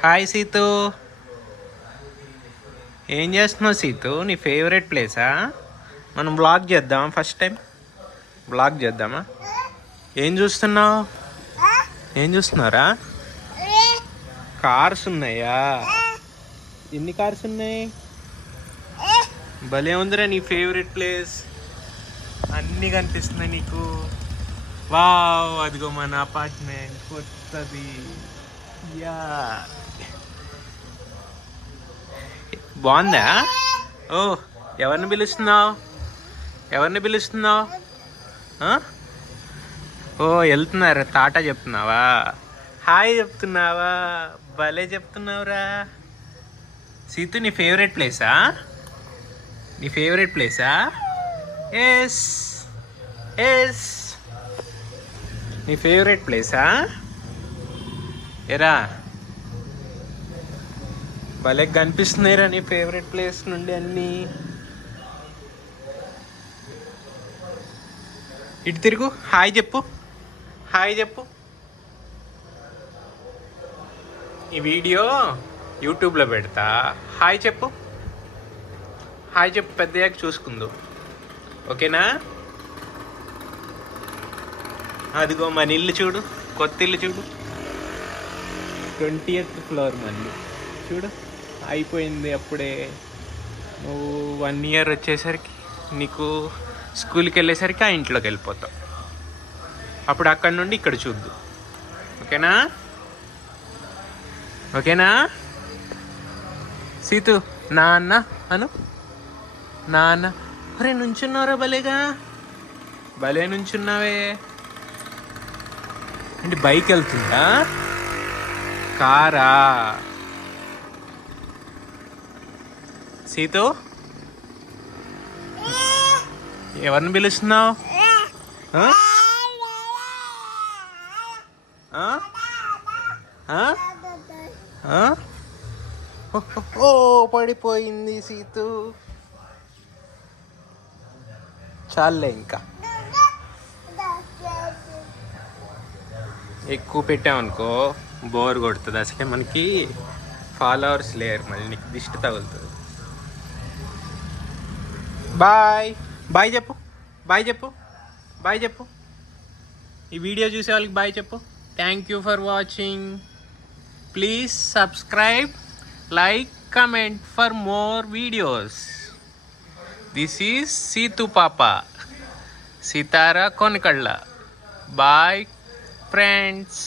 Hi Situ, ఏం చేస్తున్నావు సీతు? నీ ఫేవరెట్ ప్లేసా? మనం బ్లాగ్ చేద్దామా? ఫస్ట్ టైం బ్లాగ్ చేద్దామా? ఏం చూస్తున్నావు? ఏం చూస్తున్నారా? కార్స్ ఉన్నాయా? ఎన్ని కార్స్ ఉన్నాయి? భలే ఉందిరా నీ ఫేవరెట్ ప్లేస్. అన్నీ కనిపిస్తున్నాయి నీకు. వావ్, అదిగో మన అపార్ట్మెంట్ కొత్తది. యా, బాగుందా? ఓ, ఎవరిని పిలుస్తున్నావు? ఎవరిని పిలుస్తున్నావు? ఓ, వెళ్తున్నారా? టాటా చెప్తున్నావా? హాయ్ చెప్తున్నావా? భలే చెప్తున్నావురా. సీతు, నీ ఫేవరెట్ ప్లేసా? నీ ఫేవరెట్ ప్లేసా? ఎస్ ఎస్, నీ ఫేవరెట్ ప్లేసా? ఎరా, భలే కనిపిస్తున్నాయిరా నీ ఫేవరెట్ ప్లేస్ నుండి అన్నీ. ఇటు తిరుగు, హాయ్ చెప్పు. హాయ్ చెప్పు. ఈ వీడియో యూట్యూబ్లో పెడతా. హాయ్ చెప్పు. హాయ్ చెప్పు, పెద్దయ్యాక చూసుకుందు. ఓకేనా? అదిగో మన ఇల్లు చూడు, కొత్త ఇల్లు చూడు. 20th ఫ్లోర్ మళ్ళీ చూడు. అయిపోయింది అప్పుడే. నువ్వు 1 year వచ్చేసరికి, నీకు స్కూల్కి వెళ్ళేసరికి ఆ ఇంట్లోకి వెళ్ళిపోతావు. అప్పుడు అక్కడ నుండి ఇక్కడ చూద్దు. ఓకేనా? ఓకేనా? సీతు, నాన్న అను. నాన్న. అరే, నుంచున్నారా భలేగా? భలే నుంచున్నావే. అంటే బైక్ వెళ్తుందా? కారా? సీతు, ఎవరిని పిలుస్తున్నావు? ఓ, పడిపోయింది సీతు. చాలే, ఇంకా ఎక్కువ పెట్టామనుకో బోర్ కొడుతుంది. అసలే మనకి ఫాలోవర్స్ లేరు, మళ్ళీ నీకు దిష్టి తగులుతుంది. బాయ్ బాయ్ చెప్పు. బాయ్ చెప్పు. బాయ్ చెప్పు. ఈ వీడియో చూసే వాళ్ళకి బాయ్ చెప్పు. Thank you for watching. Please subscribe, like, comment for more videos. This is Situ పాప, సితారా కొనకళ్ళ. Bye friends.